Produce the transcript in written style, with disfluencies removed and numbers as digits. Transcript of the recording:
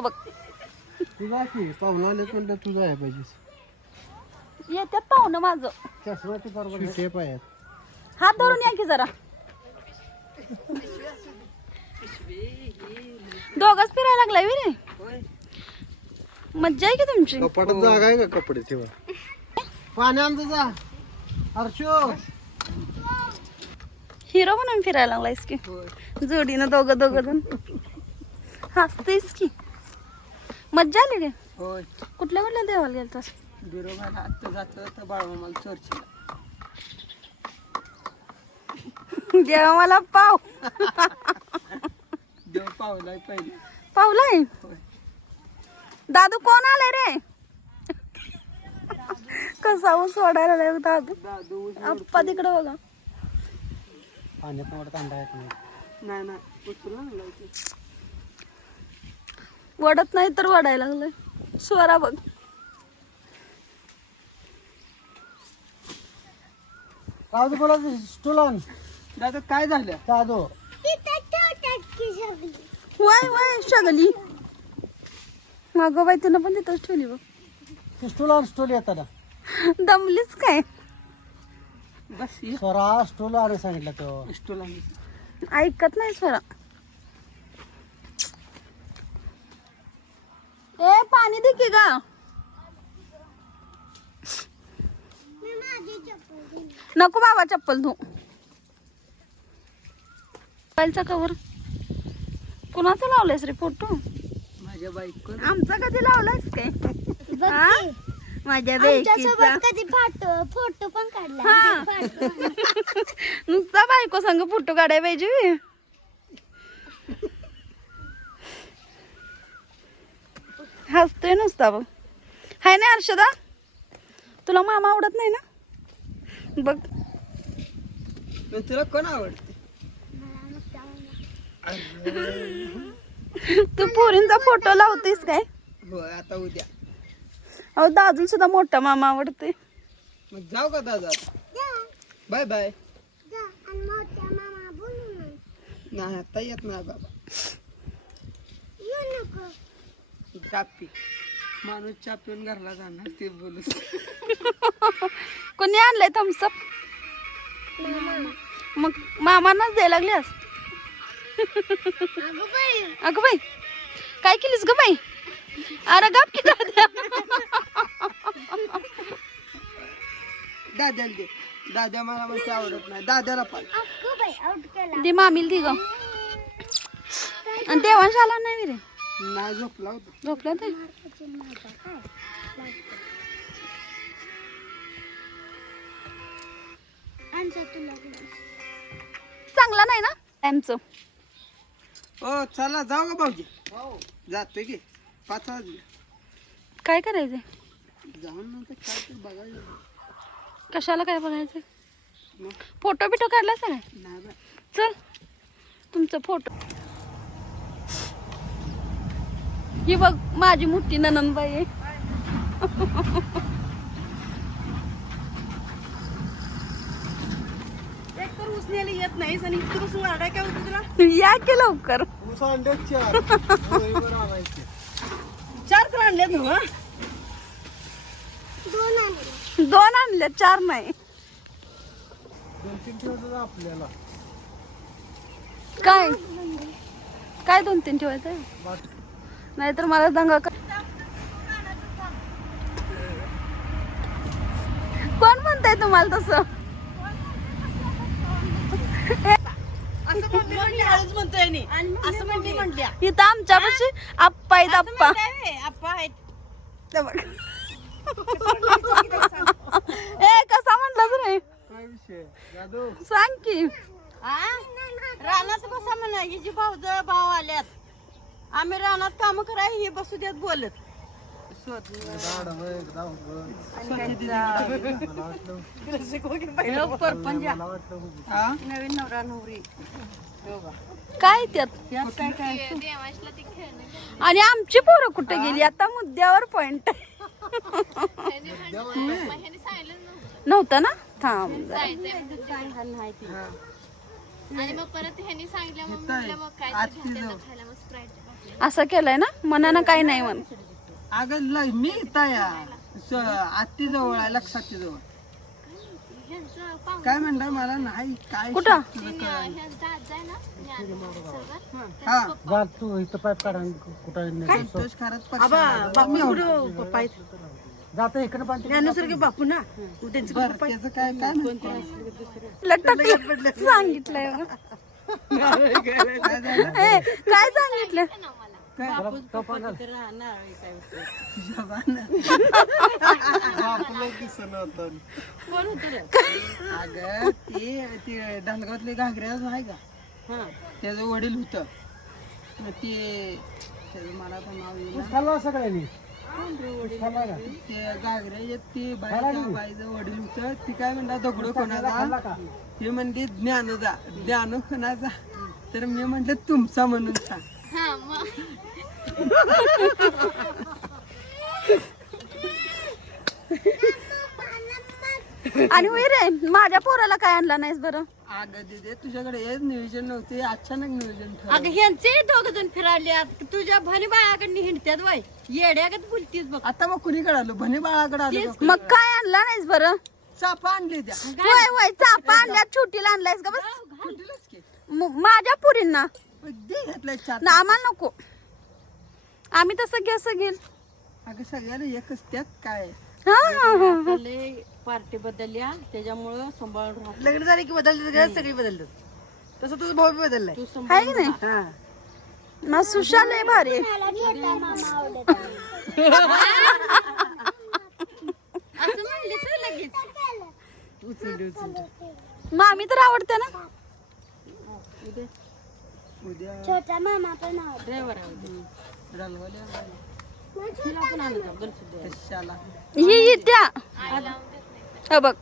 बघ तुझा की पाहुणा आले पण तुझा आहे पाहिजे. येतात पाहुणं माझं. चष्मा ते बरोबर टेप आहे. हात धरून या की जरा. दोघच फिरायला लागलाय रे. मज्जा आहे की तुमची. कपाटात जागा आहे का कपडे ठेवा. पाणी आणतो जा हर्षो. हिरो म्हणून फिरायला लागलायस की जोडीनं दोघं जण. हसतेस की. मज्जा आली रे. होय कुठल्या देवाला गेलतास? बिरोबाला आता जातो तर बाळमामाला चर्चेला. देवा मला पाव. देव पावलाय पहिले. पावलाय. होय दादू कोण आलाय रे? कसा सोडायला लागला दादू. दादू आप्पा तिकडे बघा. पाण्यात मोठा अंडा आहे नाही नाही उचलून आणलाय ते. वडत नाही तर वडायला लागलाय. स्वरा बघ. दादू बोला स्टूल आण. दादा काय झालं? दादू वय वय शगली. मागं बाई तिनं पण तिथंच ठेवली बघ. स्टूल आण. स्टूल येताना दमलीच काय? बस ये स्वरा स्टूल आणे सांगितलं तो. स्टूल आणलं. ऐकत नाही स्वरा. ए पाणी दे की गा. नको बाबा चप्पल धू. मोबाईलचा कवर कुणाचा लावलायस रे फोटो? माझ्या बायको आमचा कधी लावलायस काय? हा? माझ्या बेकीचा कधी फोटो पण काढला. हा. नुसता बायको संग फोटो काढाय पाहिजे. हसतोय नुसता बघ. हाय ना हर्षदा? तुला मामा आवडत नाही ना? बघ पण तुला कोण आवडते? तू पोरींचा फोटो लावतेस काय? होय आता उद्या. अहो दादू सुद्धा मोठा मामा आवडते. मग जाऊ का दादा? Bye bye. नाही आता येत नाही बाबा. चापी माणूस चहा पिऊन घरला जाणार ते बोलू. कोणी आणलंय थम्सअप? मग मामांनाच द्यायला लागल्यास. अगं बाई काय केलीस ग बाई? अरे गप की दाद्या. दाद्याला दे. दाद्या मला म्हणजे आवडत नाही. दाद्याला पाहिजे. दे मामील दे ग. आणि देवांश आला नाही रे. नाही झोपला होता. झोपला ते. चांगला नाही ना टाइमचं. हो चला जाऊ का भाऊजी? जातोय की 5 वाजले. काय करायचंय? जाऊन नंतर काय तर बघायला. कशाला काय बघायचं? मग? फोटो बिटो काढलास का नाही? नाही बाय. चल तुमचा फोटो. ही बघ माझी मोठी ननंदबाई आहे. एक तर उसण्याला येत नाही आणि इतकं बसून आडाय काय होतं तुला? या की लवकर. ऊस अंडे 4 आणायचे. 4 तर आणलेत ना. 2 आणले 4 नाही. 2-3 ठेवायचं आपल्याला. काय काय 2-3 ठेवायचंय? नाहीतर मला दंगा कोण म्हणताय तुम्हाला तसं? असं मम्मी म्हणली हळूच म्हणतोय नी. असं मम्मी म्हणल्या. इथं आमच्यापाशी आप्पा आहेत आप्पा. आप्पा आहेत. ते बघ. ए कसा म्हणलास रे? काय विषय दादू? सांग की. रानात बसा म्हणा. ही जी भाव आल्यात. आम्ही रानात काम कराय ही बसू देत बोलत. नवीन नवरा नवरी काय त्यात? आणि आमची पोरं कुठे गेली आता? मुद्द्यावर पॉइंट नव्हतं ना. थांब जरा. आणि मग परत ह्यांनी सांगितलं मग म्हटलं मग काय तर घ्या त्यांना खायला मग स्प्राईट असं केलंय ना मनानं काही नाही म्हण. अगं मी तया आत्ती जवळ आहे लक्षात जवळ काय म्हणता मला नाही काय कुठं? तुझं कळलं. हा तू इथं पाईप काढा कुठं संतोष खरंच जातं इकडे पाणी बापू ना बरं त्याचं काय काय म्हणते? लटकलं सांगितलंय बघ. ए, काय सांगितलं? अगं ते ढालगावातले घागऱ्या आहे का त्याचं वडील होत ते मला पण नाव येईल खाल्ला सगळ्यांनी ते घागऱ्या ते बाईचं वडील होत ती काय म्हणतात दगडू कोणाचा ते म्हणते ज्ञान कोणाचा तर मी म्हटलं तुमचा म्हणून सांग. आणि होय रे माझ्या पोराला काय आणला नाहीस बरं? अगं दिदे तुझ्याकडे हेच नियोजन नव्हते अचानक नियोजन ठरलं. अगं ह्यांचे दोघ जण फिरायले तुझ्या भनी बाळाकडे हिंडत्यात बाई येड्यागत बोलतीस बघ. आता मग कुणीकडे आलो भणे बाळाकडे आलो का? मग काय आणला नाहीस बरं? चापा आणली त्या होय होय चापा आणल्या छोटीला आणलायस का बस? कुठलीच की? माझ्या पुरींना दे घेतलाय चार ना आम्हाला नको. आम्ही तसं कसं घेईल? अगं सगळ्याला एकच त्यात काय हा हा हा. पार्टी बदलल्या त्याच्यामुळं सांभाळून राहत लग्न झाले की बदलतात सगळी बदलतात तसं तुझं भाऊ बी बदललाय तू आहे की नाही? ना सुशाल आहे भारी आहे. मला छोटा मामा आवडत आहे. असं म्हणलीस होय लगेच. मामी तर आवडते ना. उद्या छोटा मामा पण आवडत. ड्रायव्हर आहे रलवाल्या तिला पण आणू का? बरं सुद्धा. कशाला ही त्या. हो बघ